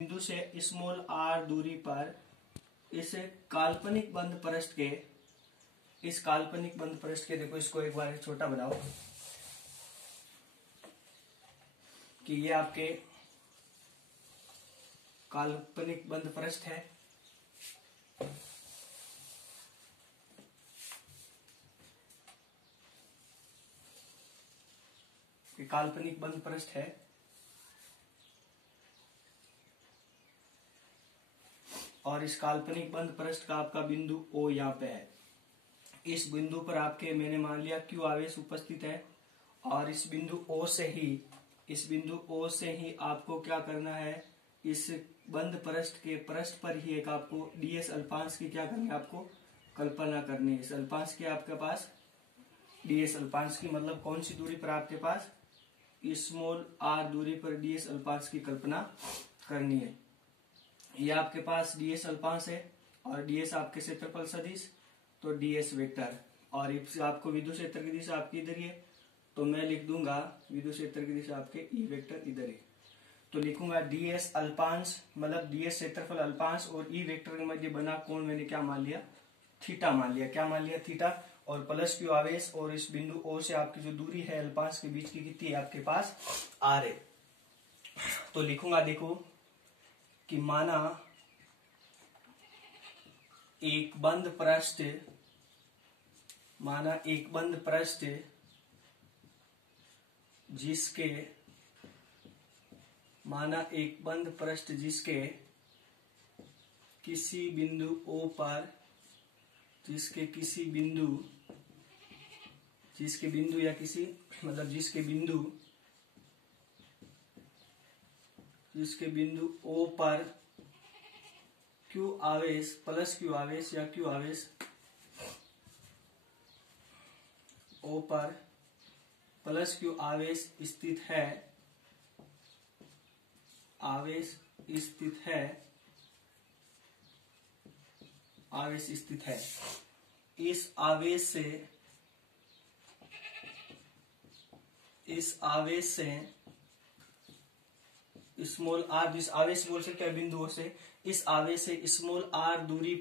बिंदु से small are दूरी पर इस काल्पनिक बंद पृष्ठ के देखो, इसको एक बार छोटा बनाओ कि ये आपके काल्पनिक बंद पृष्ठ है। ये काल्पनिक बंद पृष्ठ है और इस काल्पनिक बंद पृष्ठ का आपका बिंदु O यहाँ पे है। इस बिंदु पर आपके मैंने मान लिया Q आवेश उपस्थित है और इस बिंदु O से ही आपको क्या करना है, इस बंद पृष्ठ के पृष्ठ पर ही एक आपको ds अल्पांश की क्या करनी है, आपको कल्पना करनी है। इस अल्पांश की आपके पास ds अल्पांश की मतलब कौन सी दूरी पर आपके पास स्मॉल r दूरी पर ds अल्पांश की कल्पना करनी है। ये आपके पास ds अल्पांश है और ds आपके क्षेत्रफल सदिश, तो ds वेक्टर, और इससे आपको विद्युत क्षेत्र की दिशा आपकी इधर ही है, तो मैं लिख दूंगा विद्युत क्षेत्र की दिशा आपके E वेक्टर इधर है। तो लिखूंगा ds अल्पांश मतलब ds क्षेत्रफल अल्पांश और E वेक्टर के मध्य बना कोण मैंने क्या मान लिया, थीटा मान लिया। क्या मान लिया, थीटा। और प्लस Q आवेश और इस बिंदु O से आपकी जो दूरी है अल्पांश के बीच की कितनी है, आपके पास r है। तो लिखूंगा देखो कि माना एक बंद पृष्ठ जिसके किसी बिंदु O पर जिसके बिंदु O पर Q आवेश प्लस Q आवेश या Q आवेश O पर प्लस Q आवेश स्थित है। इस आवेश से स्मॉल r, जिस आवेश बोल सकते हैं बिंदुओं से, इस आवेश से स्मॉल r दूरी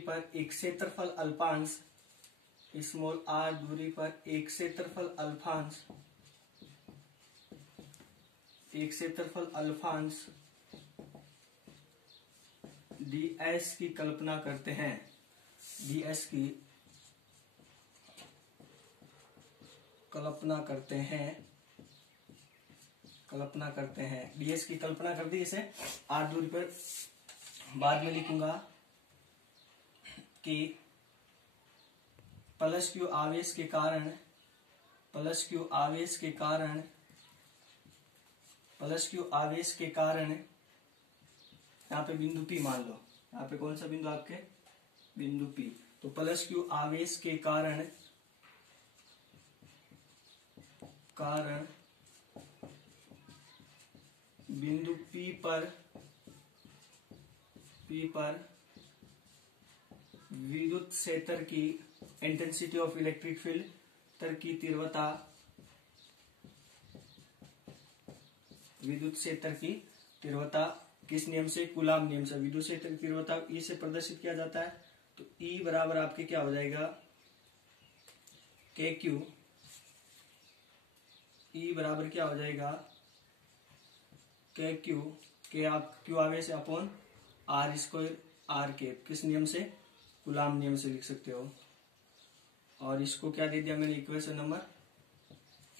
पर एक क्षेत्रफल अल्पांश ds की कल्पना करते हैं। ds की कल्पना कर दी इसे r दूरी पर। बाद में लिखूंगा कि प्लस Q आवेश के कारण यहाँ पे बिंदु P मान लो, यहाँ पे कौन सा बिंदु आपके, बिंदु P। तो प्लस Q आवेश के कारण बिंदु P पर विद्युत क्षेत्र की इंटेंसिटी ऑफ इलेक्ट्रिक फील्ड की तीव्रता, विद्युत क्षेत्र की तीव्रता किस नियम से, कूलाम नियम से। विद्युत क्षेत्र की तीव्रता E से प्रदर्शित किया जाता है। तो E बराबर आपके क्या हो जाएगा, KQ। E बराबर क्या हो जाएगा, KQ के आप Q आवेश अपॉन R स्क्वायर R के, किस नियम से, कूलाम नियम से लिख सकते हो। और इसको क्या दे दिया मैंने, इक्वेशन नंबर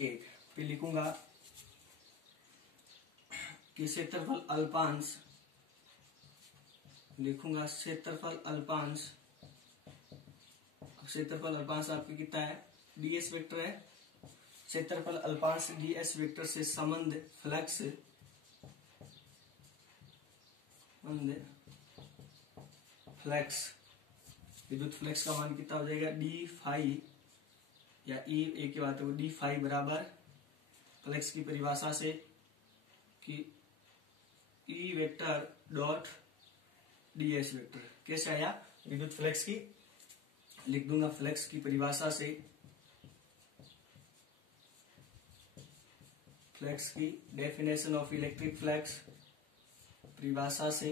1। फिर लिखूंगा कि क्षेत्रफल अल्पांश आपके कितना है, ds वेक्टर है। क्षेत्रफल अल्पांश ds वेक्टर से संबंध फ्लक्स विद्युत फ्लक्स का मान कितना हो जाएगा, d फाई या E एक ही बात है, d फाई बराबर फ्लक्स की परिभाषा से कि E vector dot ds vector. कैसे आया, विद्युत फ्लक्स की लिख दूंगा, फ्लक्स की परिभाषा से फ्लक्स की डेफिनेशन ऑफ इलेक्ट्रिक फ्लक्स परिभाषा से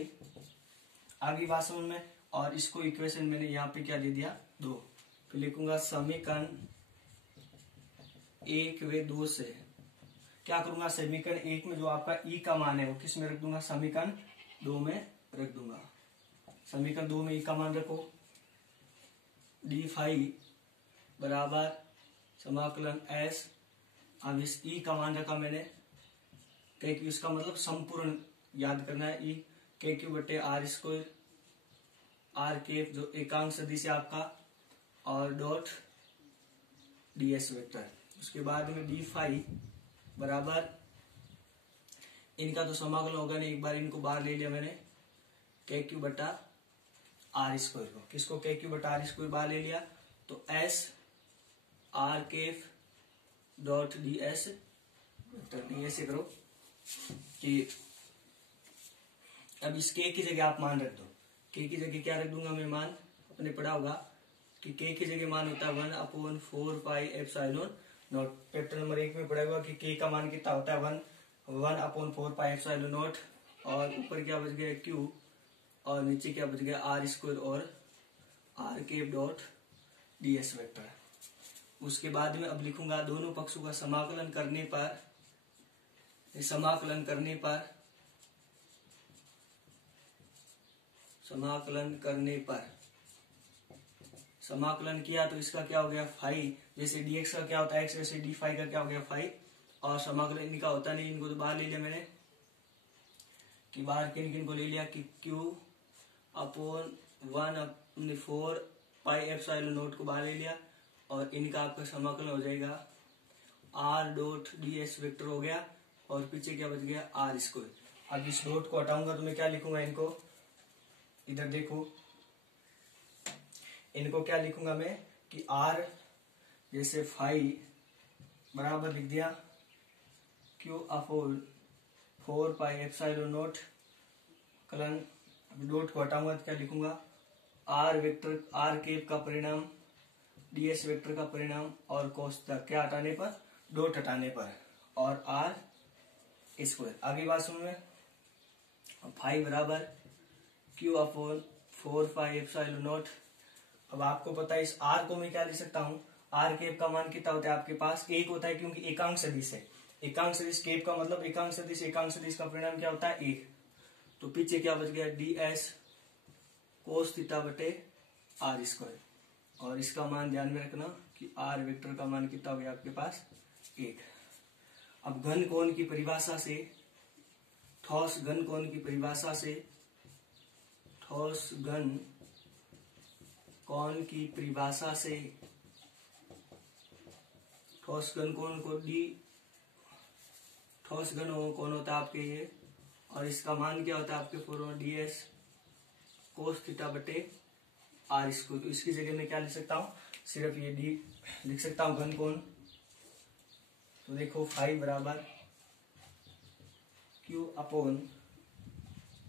आगे भाषण में, और इसको इक्वेशन मैंने यहाँ पे क्या दे दिया 2, फिर लिखूंगा समीकरण 1 व 2 से क्या करूंगा, समीकरण 1 में जो आपका ई का मान है वो किस में रख दूंगा, समीकरण 2 में रख दूंगा। समीकरण 2 में ई का मान रखो, डी फाई बराबर समाकलन एस। अब इस ई का मान रखा मैंने, क्योंकि इसका मतलब संपूर्ण याद करना है, ई के क्यू बटे आर स्क्वायर, आर केप जो एकांक सदिश है आपका, और डॉट डी एस वेक्टर। उसके बाद में डी फाई बराबर, इनका तो समाकलन होगा नहीं, एक बार इनको बाहर ले लिया मैंने, के क्यू बटा आर स्क्वायर को, किसको के क्यू बटा आर स्क्वायर बाहर ले लिया, तो S R cap dot D S vector. नहीं ऐसे करो कि अब इस के की जगह आप मान रख दो, के की जगह क्या रख दूंगा मैं, मान अपने पढ़ा होगा कि के की जगह मान होता है 1/4 पाई एप्सिलॉन नॉट। चैप्टर नंबर 1 में पढ़ा हुआ कि के का मान कितना होता है 1/4 पाई एप्सिलॉन नॉट, और ऊपर क्या बच गया क्यू, और नीचे क्या बच गया आर स्क्वायर और R cap dot D S vector. उसके बाद में अब लिखूंगा दोनों पक्षों का समाकलन करने पर, समाकलन किया तो इसका क्या हो गया फाई, जैसे dx का क्या होता है x, वैसे डी फाई का क्या हो गया फाई, और समाकलन इनका होता नहीं, इनको तो बाहर ले लिया मैंने, कि बाहर किन किन को ले लिया कि q upon 1/4 pi epsilon not को बाहर ले लिया, और इनका आपका समाकलन हो जाएगा r dot D S vector हो गया, और पीछे क्या बच गया आर स्क्वायर। अब इस डॉट को हटाऊंगा तो मैं क्या लिखूंगा, इनको इधर देखो, इनको क्या लिखूंगा मैं कि r जैसे फाई बराबर लिख दिया q upon 4 pi epsilon naught कलन, डॉट को हटाऊंगा तो क्या लिखूंगा r वेक्टर, r केप का परिणाम ds वेक्टर का परिणाम, और cos क्या हटाने पर, डॉट हटाने पर, और r स्क्वायर। आगे बात सुन में, फाई बराबर q upon 4 pi epsilon not. अब आपको पता है इस r को मैं क्या लिख सकता हूँ, r केप का मान कितना होता है आपके पास 1 होता है, क्योंकि एकांक सदिश है, एकांक सदिश केप का मतलब एकांक सदिश, एकांक सदिश का परिणाम क्या होता है 1, तो पीछे क्या बच गया ds कोस थीटा बटे आर स्क्वायर, और इसका मान ध्यान में रखना कि r वेक्टर का मान कितना हो गया आपके पास 1। अब घन कोण की परिभाषा से, ठोस घन कोण की परिभाषा से, ठोस घन कोण की परिभाषा से, ठोस घन कोण को ठोस घन कोण होता है आपके ये, और इसका मान क्या होता है आपके पूर्व ds कोस थीटा बटे आर स्क्वायर। तो इसकी जगह मैं क्या लिख सकता हूँ, सिर्फ ये डी लिख सकता हूँ घन कोण। तो देखो फाई बराबर q upon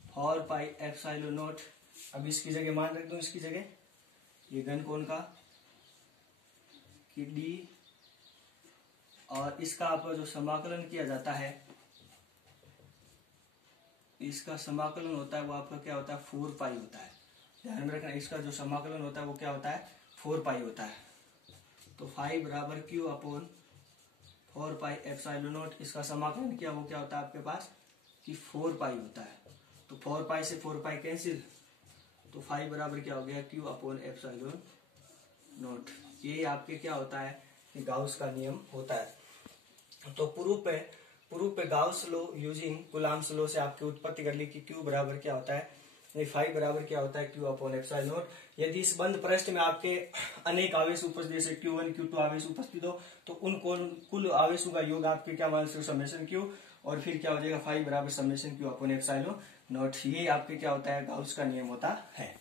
4 pi epsilon not. अब इसकी जगह मान रख दूं, इसकी जगह ये घन कोण का कि d, और इसका आपका जो समाकलन किया जाता है, इसका समाकलन होता है वो आपका क्या होता है 4 पाई होता है, ध्यान में रखना। इसका जो समाकलन होता है वो क्या होता है 4 पाई होता है। तो फाई बराबर q upon 4 pi epsilon not, इसका समाकलन किया वो क्या होता है आपके पास कि 4 पाई होता है। तो 4 पाई से 4 पाई कैंसिल, तो फाई बराबर क्या हो गया q अपॉन एप्सिलॉन नॉट। ये आपके क्या होता है कि गाउस का नियम होता है। तो प्रूफ पे Gauss law using Coulomb's law से आपकी उत्पत्ति कर ली कि q बराबर क्या होता है, फाई बराबर क्या होता है q अपॉन एप्सिलॉन नॉट। यदि इस बंद पृष्ठ में आपके अनेक आवेश उपस्थित, जैसे q1 q2 आवेश उपस्थित हो, तो उन कुल आवेशों का योग आपके क्या मान सकते समेशन q, और फिर क्या हो जाएगा फाई बराबर summation q upon epsilon not. ये आपके क्या होता है गाउस का नियम होता है।